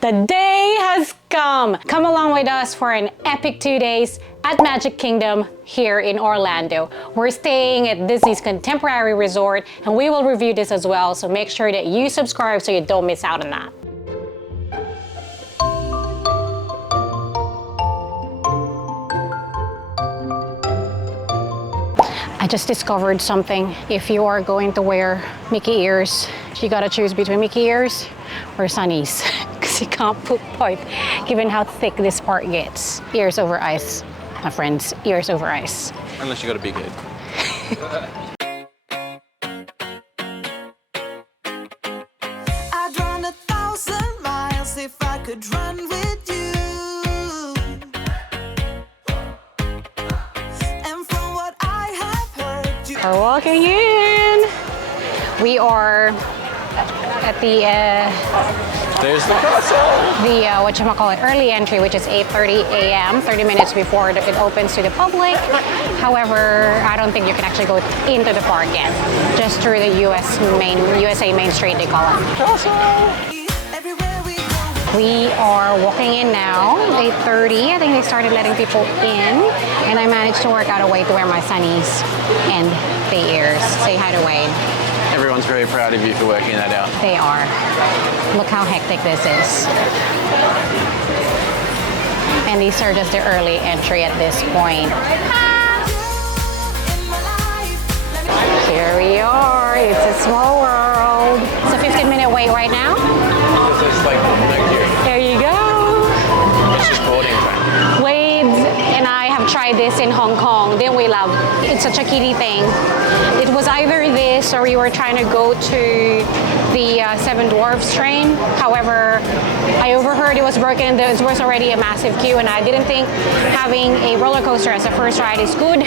The day has come! Come along with us for an epic 2 days at Magic Kingdom here in Orlando. We're staying at Disney's Contemporary Resort and we will review this as well, so make sure that you subscribe so you don't miss out on that. I just discovered something. If you are going to wear Mickey ears, you gotta choose between Mickey ears or sunnies, because you can't put both, given how thick this part gets. Ears over ice, my friends, ears over ice. Unless you got a big head. I'd run 1,000 miles if I could run with you. We're walking in. We are at the There's the castle. whatchamacallit, early entry, which is 8:30 a.m., 30 minutes before it opens to the public. However, I don't think you can actually go into the park yet. Just through the USA Main Street, they call it. We are walking in now, 8:30. I think they started letting people in, and I managed to work out a way to wear my sunnies and the ears. Say hi to Wade. Everyone's very proud of you for working that out. They are. Look how hectic this is. And these are just the early entry at this point. Here we are. It's a small world. It's a 15-minute wait right now. This is like no queue. There you go. It's just boarding time. Wade and I have tried this in Hong Kong. Didn't we, love? It's such a kiddie thing. It was either this or we were trying to go to the Seven Dwarfs train. However, I overheard it was broken and there was already a massive queue, and I didn't think having a roller coaster as a first ride is good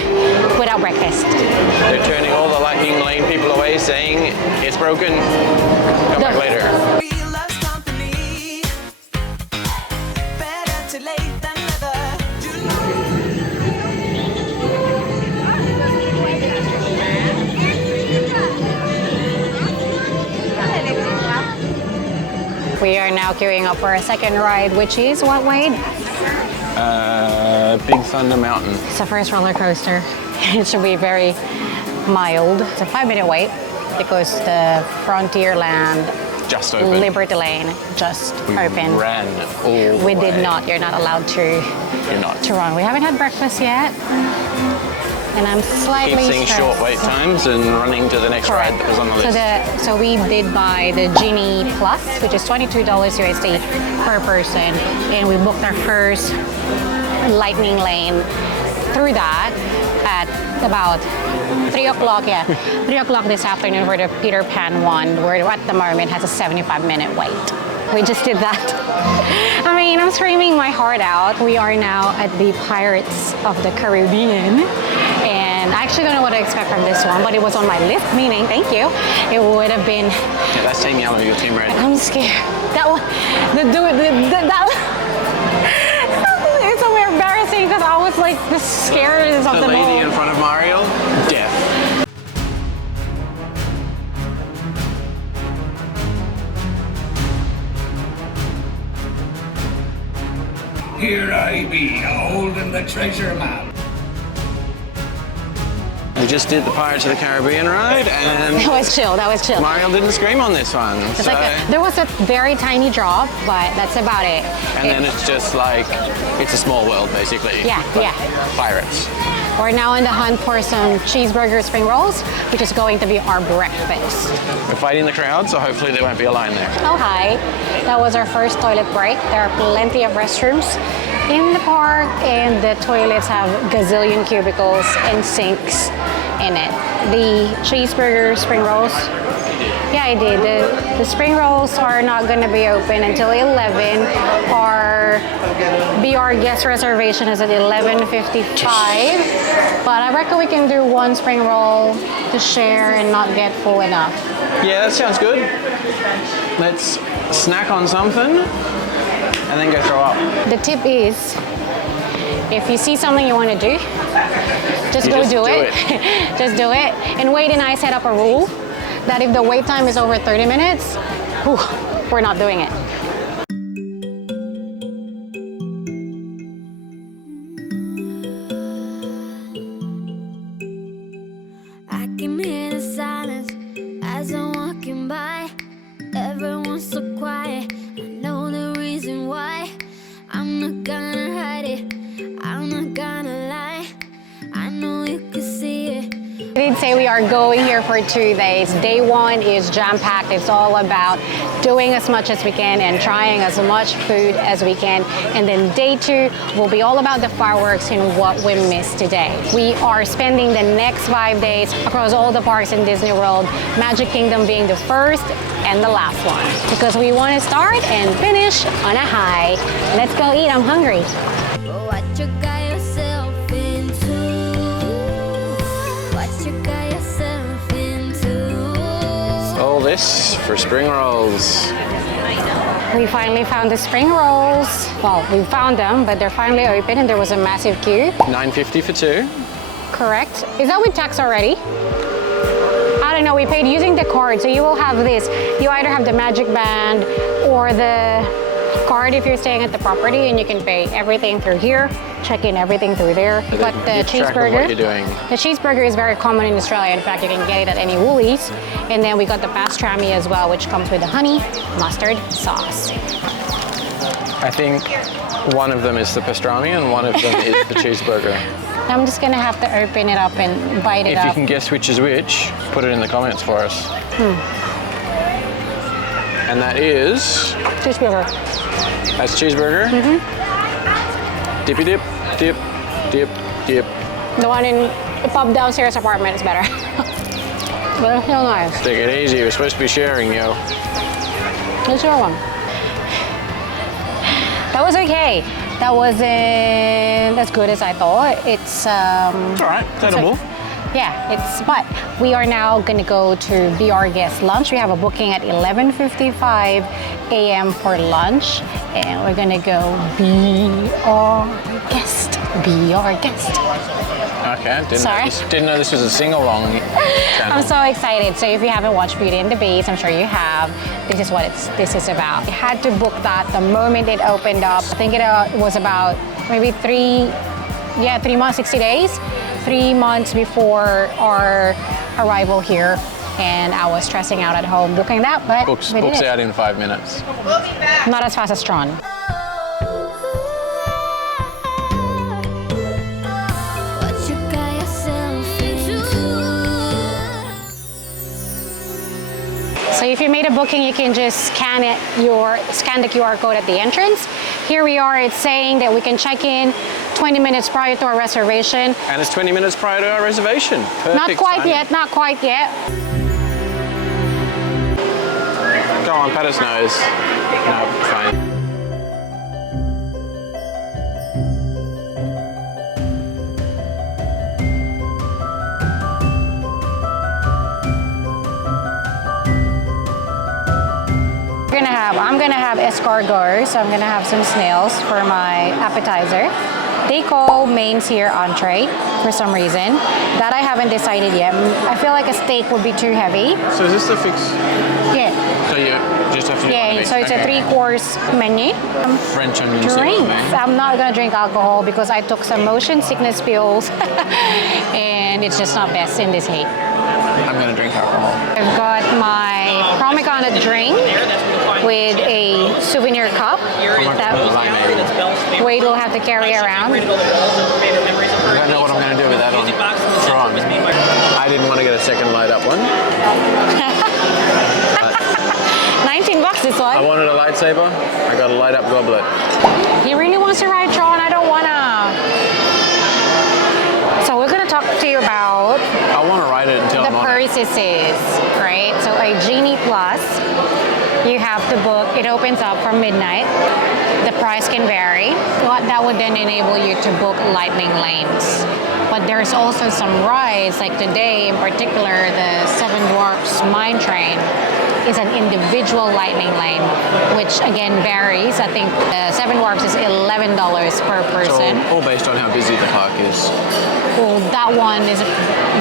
without breakfast. They're turning all the Lightning Lane people away, saying it's broken. Come back later. We are now queuing up for a second ride, which is what, Wade? Big Thunder Mountain. It's the first roller coaster. It should be very mild. It's a 5-minute wait because the Frontierland Just open. Liberty Lane just We opened. ran all the We did way. not. You're not allowed to You're not. run. We haven't had breakfast yet. And I'm slightly Keep seeing stressed. short wait times and running to the next ride that was on the list. So we did buy the Genie Plus, which is $22 USD per person, and we booked our first Lightning Lane through that at about 3 o'clock. Yeah, 3 o'clock this afternoon for the Peter Pan one, where at the moment has a 75-minute wait. We just did that. I mean, I'm screaming my heart out. We are now at the Pirates of the Caribbean. And I actually don't know what to expect from this one, but it was on my list, meaning, thank you, it would have been... Yeah, that's Team Yellow, your Team Red. I'm scared. That one, that it's so embarrassing because I was like the scared of The the lady whole... in front of Mario, deaf. Here I be, holding the treasure map. We just did the Pirates of the Caribbean ride, and That was chill, that was chill. Mario didn't scream on this one. It's like there was a very tiny drop, but that's about it. And then it's just like, it's a small world, basically. Yeah, But yeah. Pirates. We're now on the hunt for some cheeseburger spring rolls, which is going to be our breakfast. We're fighting the crowd, so hopefully there won't be a line there. Oh, hi. That was our first toilet break. There are plenty of restrooms in the park, and the toilets have gazillion cubicles and sinks in it. The cheeseburger spring rolls, yeah, I did. The spring rolls are not going to be open until 11. Our BR guest reservation is at 11:55. But I reckon we can do one spring roll to share and not get full enough. Yeah, that sounds good. Let's snack on something and then go throw up. The tip is, if you see something you want to do, just go do it. Just do it. And Wade and I set up a rule that if the wait time is over 30 minutes, we're not doing it. say we are going here for 2 days. Day 1 is jam-packed. It's all about doing as much as we can and trying as much food as we can. And then day 2 will be all about the fireworks and what we missed today. We are spending the next 5 days across all the parks in Disney World, Magic Kingdom being the first and the last one. Because we want to start and finish on a high. Let's go eat, I'm hungry. What you got yourself into? What you got yourself into? All this for spring rolls. We finally found the spring rolls. Well, we found them, but they're finally open and there was a massive queue. $9.50 for 2. Correct. Is that with tax already? I don't know, we paid using the card, so you will have this. You either have the Magic Band or the card if you're staying at the property, and you can pay everything through here, check in everything through there. But the Keep track of cheeseburger, what you're doing. the cheeseburger is very common in Australia. In fact, you can get it at any Woolies. And then we got the pastrami as well, which comes with the honey mustard sauce. I think one of them is the pastrami and one of them is the cheeseburger. I'm just gonna have to open it up and bite it If you up. can guess which is which, put it in the comments for us. And that is, Cheeseburger. that's cheeseburger. Dippy dip, dip, dip, dip. The one in the pub downstairs apartment is better. But it's still nice. Take it easy, we're supposed to be sharing, yo. What's your one? That was okay. That wasn't as good as I thought. It's It's all right, it's edible. but we are now gonna go to Be Our Guest lunch. We have a booking at 11:55 a.m. for lunch, and we're gonna go be our guest. Be our guest. Okay, Sorry? Didn't know this was a sing-along channel. I'm so excited. So if you haven't watched Beauty and the Beast, I'm sure you have. This is what this is about. We had to book that the moment it opened up. I think it was about maybe 3 months, 60 days. 3 months before our arrival here. And I was stressing out at home booking that, but Books we did it. out in 5 minutes. Not as fast as TRON. What you got yourself into? So if you made a booking, you can just scan the QR code at the entrance. Here we are, it's saying that we can check in 20 minutes prior to our reservation. And it's 20 minutes prior to our reservation. Perfect Not quite timing. yet, not quite yet. Go on, pat his nose. No, fine. I'm gonna have escargot, so I'm gonna have some snails for my appetizer. They call mains here entree for some reason. That I haven't decided yet. I feel like a steak would be too heavy. So is this the fix? Yeah, So you just have to do one of yeah. each. So it's a Okay. 3-course menu. French onion soup, Drinks. man. I'm not gonna drink alcohol because I took some motion sickness pills, and it's just not best in this heat. I'm gonna drink alcohol. I've got my pomegranate drink with a souvenir cup that Wade will have to carry around. I don't know what I'm gonna do with that on TRON. I didn't want to get a second light up one. 19 bucks this I one. wanted a lightsaber. I got a light up goblet. He really wants to ride TRON. I don't wanna. So we're gonna talk to you about I want to ride it until the I'm on it. purchases, right? So a Genie Plus, you have to book. It opens up from midnight. The price can vary. That would then enable you to book lightning lanes. But there's also some rides, like today in particular, the Seven Dwarfs Mine Train is an individual lightning lane, which again varies. I think the Seven Dwarfs is $11 per person. All based on how busy the park is. Well, that one is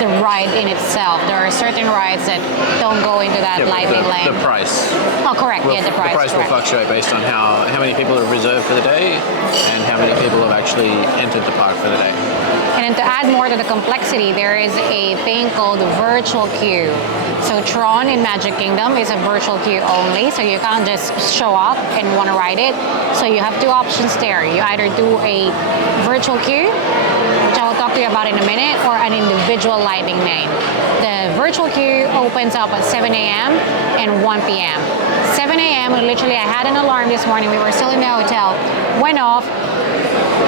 the ride in itself. There are certain rides that don't go into that Yeah, but lightning lane. the price. Oh, correct. Yeah, the price. will correct. fluctuate based on how many people have reserved for the day and how many people have actually entered the park for the day. And then to add more to the complexity, there is a thing called the virtual queue. So TRON in Magic Kingdom is a virtual queue only, so you can't just show up and want to ride it. So you have two options there. You either do a virtual queue which I will talk to you about in a minute, or an individual lightning lane. The virtual queue opens up at 7 a.m. and 1 p.m. 7 a.m. literally I had an alarm this morning. We were still in the hotel. Went off.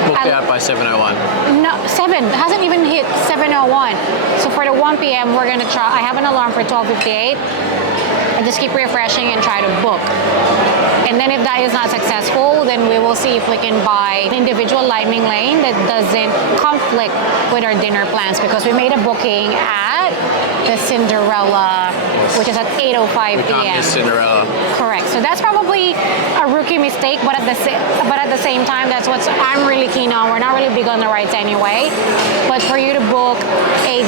Booked out by 7:01. No, 7. It hasn't even hit 7:01. So for the 1 p.m. we're gonna try. I have an alarm for 12:58. I just keep refreshing and try to book. And then if that is not successful, then we will see if we can buy an individual lightning lane that doesn't conflict with our dinner plans, because we made a booking at the Cinderella, which is at 8:05 Can't p.m. miss Cinderella. Correct. So that's probably a rookie mistake, but at the same time, that's what I'm really keen on. We're not really big on the rides anyway, but for you to book a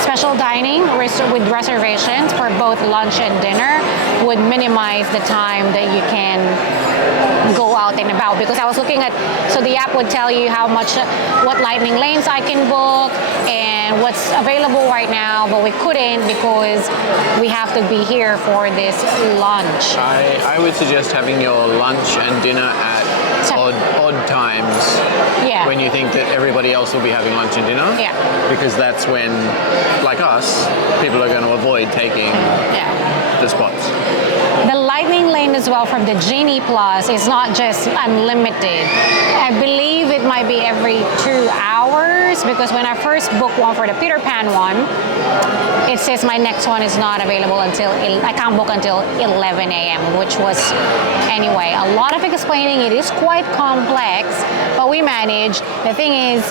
special dining with reservations for both lunch and dinner would minimize the time that you can go out and about. Because I was looking at, so the app would tell you how much, what lightning lanes I can book and what's available right now, but we couldn't because we have to be here for this lunch. I would suggest having your lunch and dinner at odd times. Yeah. When you think that everybody else will be having lunch and dinner. Yeah. Because that's when, like us, people are going to avoid taking the spots. The lightning lane as well from the Genie Plus is not just unlimited. I believe it might be every 2 hours, because when I first booked one for the Peter Pan one, it says my next one is not available until, I can't book until 11 a.m., which was, anyway, a lot of explaining. It is quite complex, but we managed. The thing is,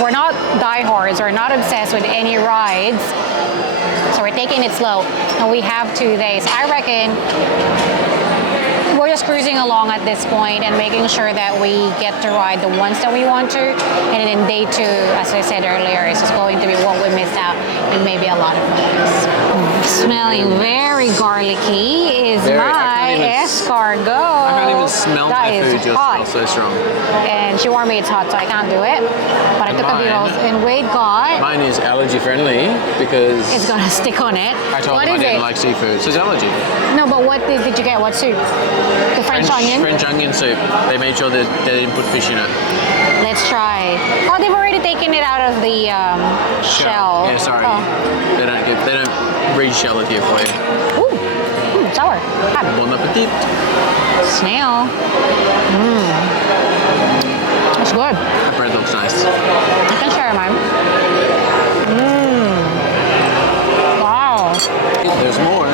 we're not diehards, we're not obsessed with any rides, so we're taking it slow, and we have 2 days. I reckon we're just cruising along at this point and making sure that we get to ride the ones that we want to, and then day 2, as I said earlier, is just going to be what we missed out, and maybe a lot of things. Smelling very garlicky is my escargot. I can't even smell That my is food, just hot. smells so strong. And she warned me it's hot, so I can't do it. But I took a few rolls, and Wade got. Mine is allergy friendly because It's gonna stick on it. I told What him I is didn't it? like seafood, so it's allergy. No, but what did you get? What soup? The French onion? French onion soup. They made sure that they didn't put fish in it. Let's try. Oh, they've already taken it out of the shell. Yeah, sorry. Oh. They don't re-shell it here for you. Ooh, sour. Bon appetit. Snail. It's good. That bread looks nice. I can share mine. Wow. There's more.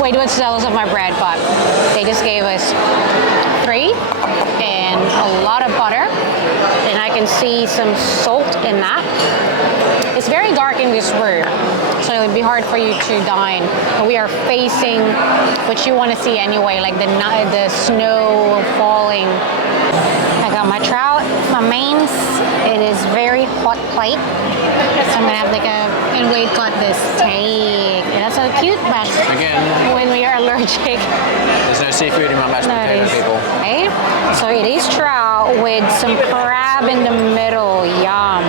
Wade was jealous of my bread, but they just gave us 3 and a lot of butter, and I can see some salt in that. It's very dark in this room, so it would be hard for you to dine. But we are facing, which you want to see anyway, like the snow falling. I got my trout, my mains. It is very hot plate, so I'm gonna have like and Wade got this steak. And that's so cute, but Again, when we are allergic. there's no seafood in my mashed potato, people. Right? So it is trout with some crab in the middle. Yum.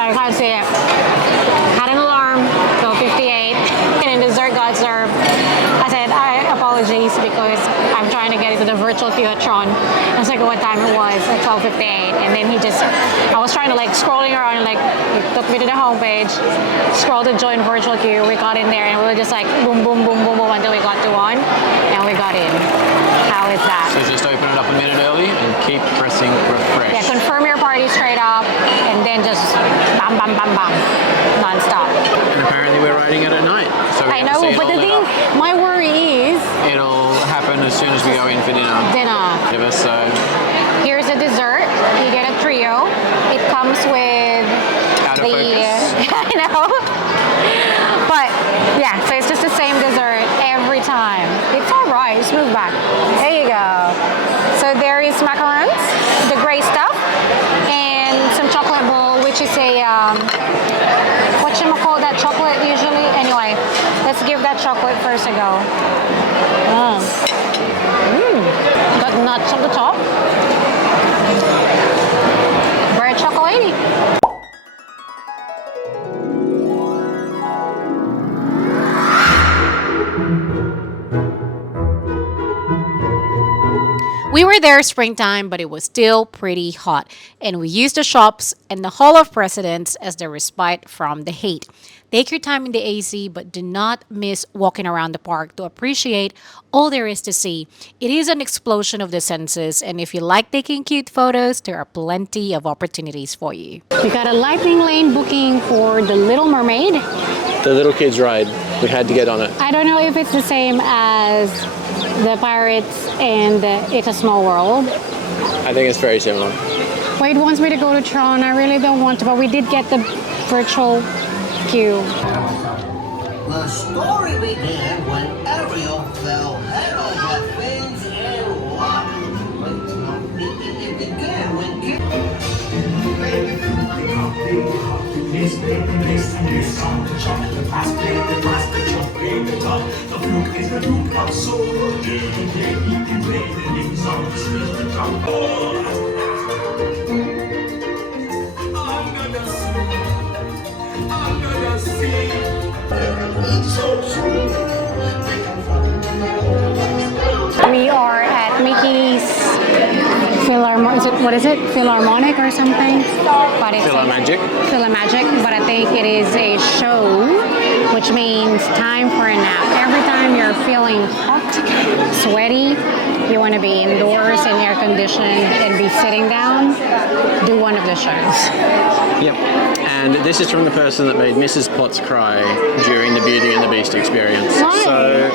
I can't see it. Had an alarm, 12:58, and then dessert got served. I said, apologies, because I'm trying to get into the virtual queue at TRON. I was like, what time it was, at 12:58, and then I was trying to scrolling around, he took me to the homepage, scrolled to join virtual queue, we got in there, and we were just boom, boom, boom, boom, boom, until we got to one, and we got in. How is that? So just open it up a minute early and keep pressing refresh. Yeah, confirm your party straight up, and then just bam, bam, bam, bam, non-stop. And apparently we're riding it at night. So we I have to know, see it but all the lit thing, up. my worry is It'll happen as soon as we go in for dinner. Give us here's the dessert. You get a trio. It comes with out of focus. I know. But yeah, so it's just the same dessert every time. It's all right. Just move back. There you go. So there is macarons, the gray stuff, and some chocolate bowl, which is a whatchamacallit that chocolate usually. Anyway, Let's give that chocolate first a go. Got nuts on the top. Very chocolatey. We were there springtime, but it was still pretty hot, and we used the shops and the Hall of Presidents as the respite from the heat. Take your time in the AC, but do not miss walking around the park to appreciate all there is to see. It is an explosion of the senses, and if you like taking cute photos, there are plenty of opportunities for you. We got a Lightning Lane booking for the Little Mermaid. The little kids ride. We had to get on it. I don't know if it's the same as the Pirates and It's a Small World. I think it's very similar. Wade wants me to go to TRON. I really don't want to, but we did get the virtual queue. The story began when Ariel fell head over fins in water. It began when We are at Mickey's Philharmonic or something? But it's Philharmagic. Philharmagic, but I think it is a show, which means time for a nap. Every time you're feeling hot, sweaty, you want to be indoors and air conditioned and be sitting down, do one of the shows. Yep. And this is from the person that made Mrs. Potts cry during the Beauty and the Beast experience. Why? So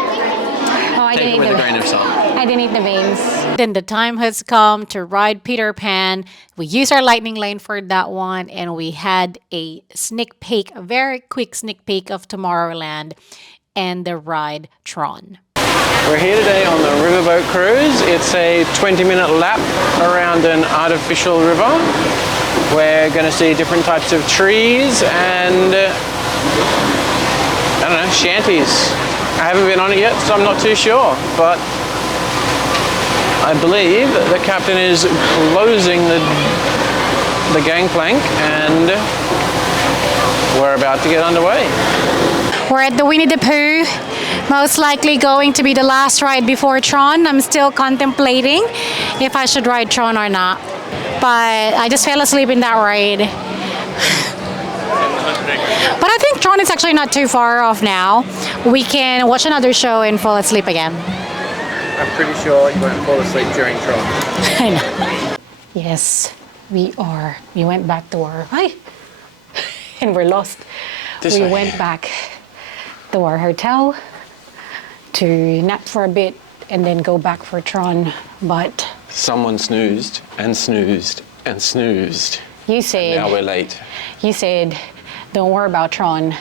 I take it with a grain of salt. I didn't eat the beans. Then the time has come to ride Peter Pan. We used our Lightning Lane for that one, and we had a sneak peek, a very quick sneak peek of Tomorrowland and the ride TRON. We're here today on the riverboat cruise. It's a 20-minute lap around an artificial river. We're going to see different types of trees and, I don't know, shanties. I haven't been on it yet, so I'm not too sure, but I believe the captain is closing the gangplank and we're about to get underway. We're at the Winnie the Pooh, most likely going to be the last ride before TRON. I'm still contemplating if I should ride TRON or not, but I just fell asleep in that ride. But I think TRON is actually not too far off now. We can watch another show and fall asleep again. I'm pretty sure you won't fall asleep during TRON. I know. Yes, we are. We went back to our... Hi! And we're lost. This we way. went back to our hotel to nap for a bit and then go back for TRON, but... Someone snoozed and snoozed and snoozed. You said... Now we're late. You said, don't worry about TRON.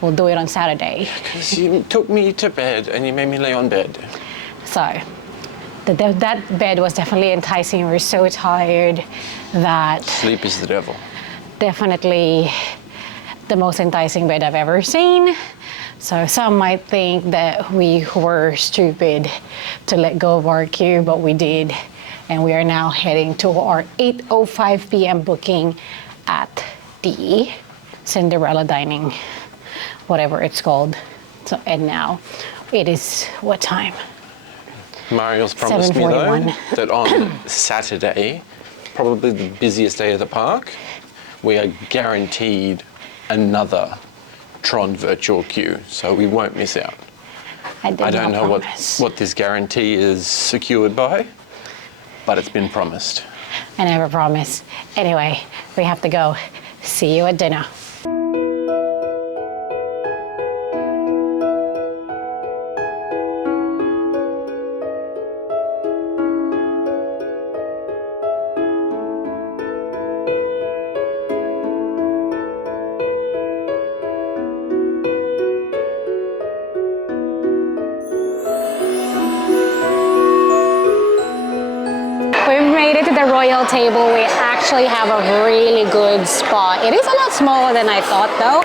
We'll do it on Saturday. Because you took me to bed and you made me lay on bed. So, that bed was definitely enticing. We were so tired that... Sleep is the devil. Definitely the most enticing bed I've ever seen. So some might think that we were stupid to let go of our queue, but we did. And we are now heading to our 8:05 p.m. booking at the Cinderella dining, whatever it's called. So, and now it is what time? Mariel's promised me though 7:41. that on Saturday, probably the busiest day of the park, we are guaranteed another TRON virtual queue, so we won't miss out. I don't know promise. what this guarantee is secured by, but it's been promised. I never promise. Anyway, we have to go. See you at dinner. We've made it to the royal table. We actually have a really good spot. It is a lot smaller than I thought though.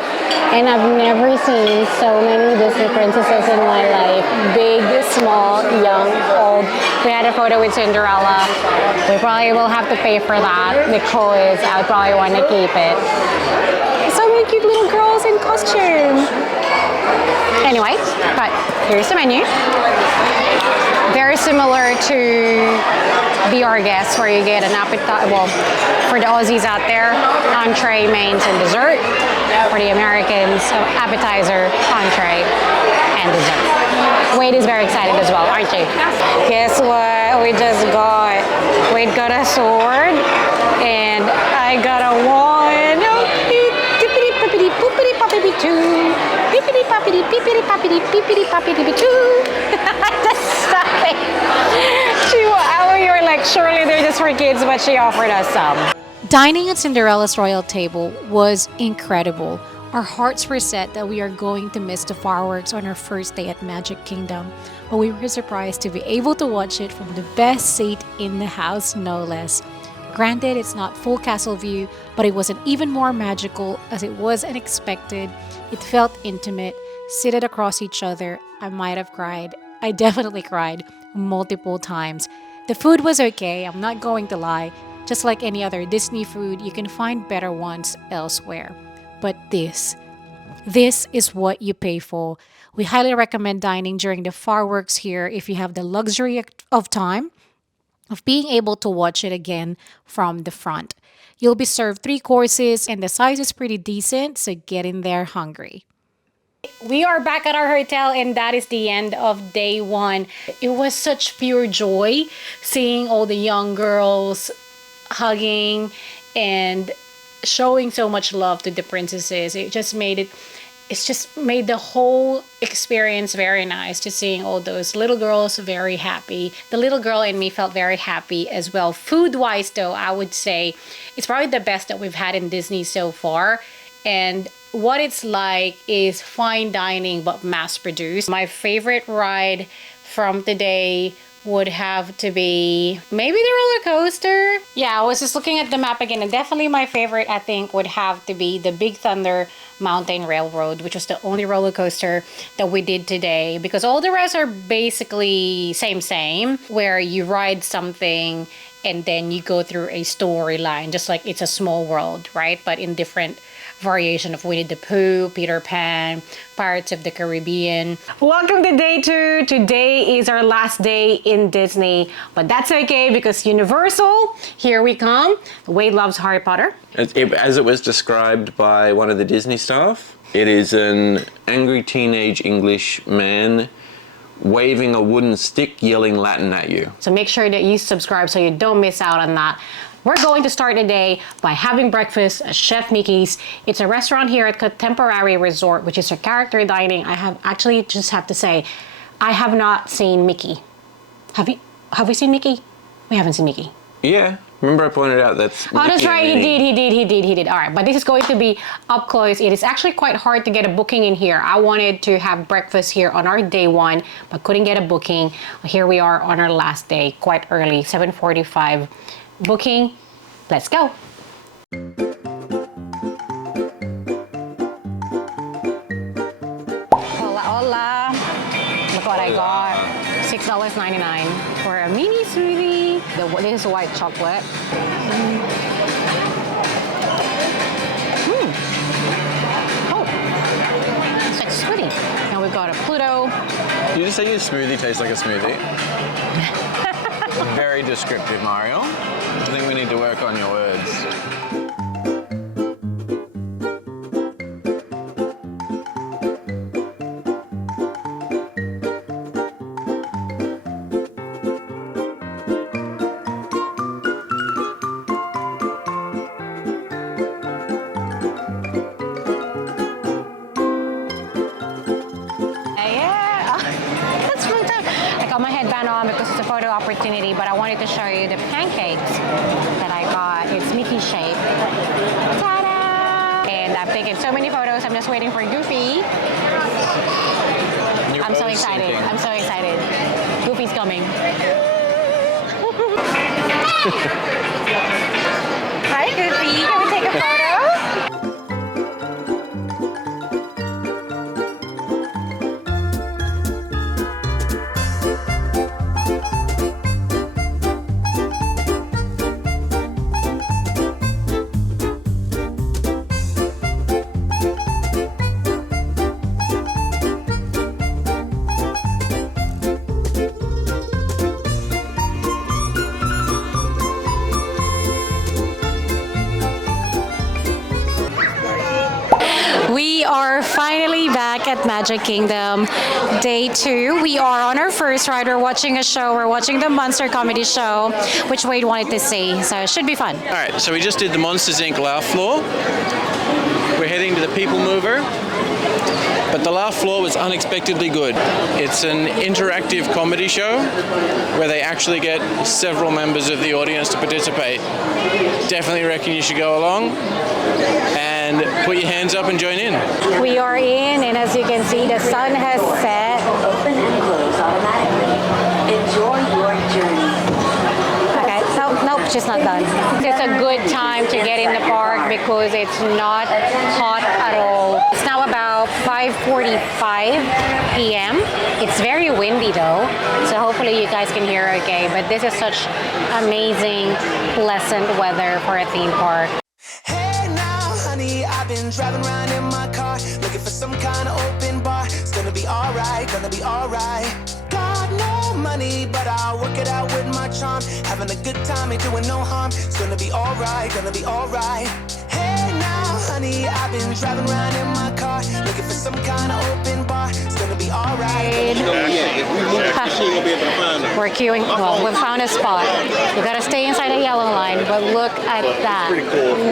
And I've never seen so many Disney princesses in my life. Big, small, young, old. We had a photo with Cinderella. We probably will have to pay for that because I would probably want to keep it. So many cute little girls in costume. Anyway, but here's the menu. Very similar to the Argus, where you get an appetizer. Well, for the Aussies out there, entree, mains, and dessert. For the Americans, appetizer, entree, and dessert. Wade is very excited as well, aren't you? Guess what? We just got. Wade got a sword, and I got a wand. Tippity pippity poopity poppity choo. Pippity poppity pippity poppity pippity poppity choo. Just stop it. You were like, surely they're just for kids, but she offered us some. Dining at Cinderella's royal table was incredible. Our hearts were set that we are going to miss the fireworks on our first day at Magic Kingdom, but we were surprised to be able to watch it from the best seat in the house, no less. Granted, it's not full castle view, but it wasn't even more magical as it was unexpected. It felt intimate, seated across each other. I might have cried. I definitely cried multiple times. The food was okay, I'm not going to lie. Just like any other Disney food, you can find better ones elsewhere. But this is what you pay for. We highly recommend dining during the fireworks here if you have the luxury of time of being able to watch it again from the front. You'll be served 3 courses and the size is pretty decent, so get in there hungry. We are back at our hotel and that is the end of day 1. It was such pure joy seeing all the young girls hugging and showing so much love to the princesses. It's just made the whole experience very nice, just seeing all those little girls very happy. The little girl in me felt very happy as well. Food wise though, I would say it's probably the best that we've had in Disney so far. And what it's like is fine dining but mass produced. My favorite ride from today would have to be maybe the roller coaster. Yeah, I was just looking at the map again, and definitely my favorite I think would have to be the Big Thunder Mountain Railroad, which was the only roller coaster that we did today, because all the rest are basically same, where you ride something and then you go through a storyline, just like It's a Small World, right? But in different variation of Winnie the Pooh, Peter Pan, Pirates of the Caribbean. Welcome to day 2. Today is our last day in Disney, but that's okay because Universal, here we come. Wade loves Harry Potter. As it was described by one of the Disney staff, it is an angry teenage English man waving a wooden stick yelling Latin at you. So make sure that you subscribe so you don't miss out on that. We're going to start the day by having breakfast at Chef Mickey's. It's a restaurant here at Contemporary Resort, which is a character dining. I have to say, I have not seen Mickey. Have we seen Mickey? We haven't seen Mickey. Yeah, remember I pointed out that's Oh, that's Mickey right, and he Minnie. did. All right, but this is going to be up close. It is actually quite hard to get a booking in here. I wanted to have breakfast here on our day 1, but couldn't get a booking. Here we are on our last day, quite early, 7:45. Booking, let's go. Hola. Look what I got. $6.99 for a mini smoothie. This is white chocolate. Oh, it's like smoothie. Now we've got a Pluto. You just say your smoothie tastes like a smoothie? Very descriptive, Mario. I think we need to work on your words. Opportunity, but I wanted to show you the pancakes that I got. It's Mickey shape. Ta-da! And I've taken so many photos. I'm just waiting for Goofy. I'm so excited. I'm so excited. Goofy's coming. Hi, Goofy. Can we take a photo? back at Magic Kingdom, day 2. We are on our first ride. We're watching a show. We're watching the Monster Comedy Show, which Wade wanted to see, so it should be fun. All right, so we just did the Monsters Inc. laugh floor. We're heading to the People Mover. But the laugh floor was unexpectedly good. It's an interactive comedy show where they actually get several members of the audience to participate. Definitely reckon you should go along and put your hands up and join in. We are in, and as you can see, the sun has set. Open and close automatically. Enjoy your journey. Okay, so nope, she's not done. It's a good time to get in the park because it's not hot at all. It's now about 5:45 p.m. It's very windy though, so hopefully you guys can hear okay. But this is such amazing, pleasant weather for a theme park. Hey now, honey, I've been driving around in my car, looking for some kind of open bar. It's gonna be alright, gonna be alright. Got no money, but I'll work it out with my charm. Having a good time, ain't doing no harm. It's gonna be alright, gonna be alright. Hey now, honey, I've been driving around in my car, looking for some kind of open bar. It's gonna be alright. We're queuing. Well, we found a spot. We gotta stay inside the yellow line, but look at that.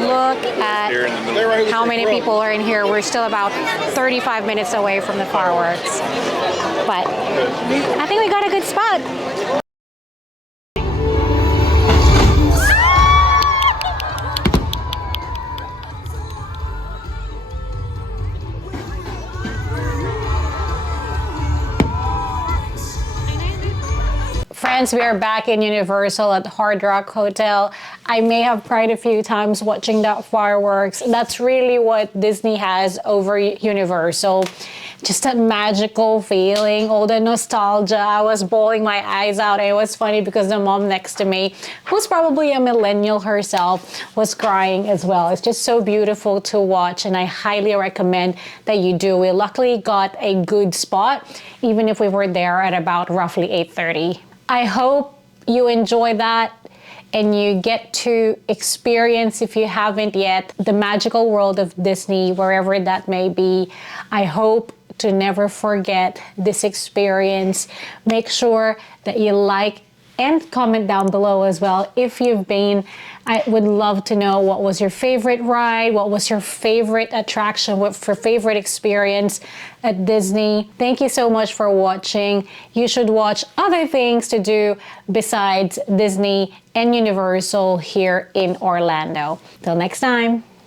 Look at how many people are in here. We're still about 35 minutes away from the fireworks, but I think we got a good spot. Friends, we are back in Universal at Hard Rock Hotel. I may have cried a few times watching that fireworks. That's really what Disney has over Universal. Just that magical feeling, all the nostalgia. I was bawling my eyes out. It was funny because the mom next to me, who's probably a millennial herself, was crying as well. It's just so beautiful to watch, and I highly recommend that you do. We luckily got a good spot, even if we were there at about roughly 8:30. I hope you enjoy that and you get to experience, if you haven't yet, the magical world of Disney, wherever that may be. I hope to never forget this experience. Make sure that you like and comment down below as well if you've been. I would love to know what was your favorite ride, what was your favorite attraction, what for favorite experience at Disney. Thank you so much for watching. You should watch other things to do besides Disney and Universal here in Orlando. Till next time.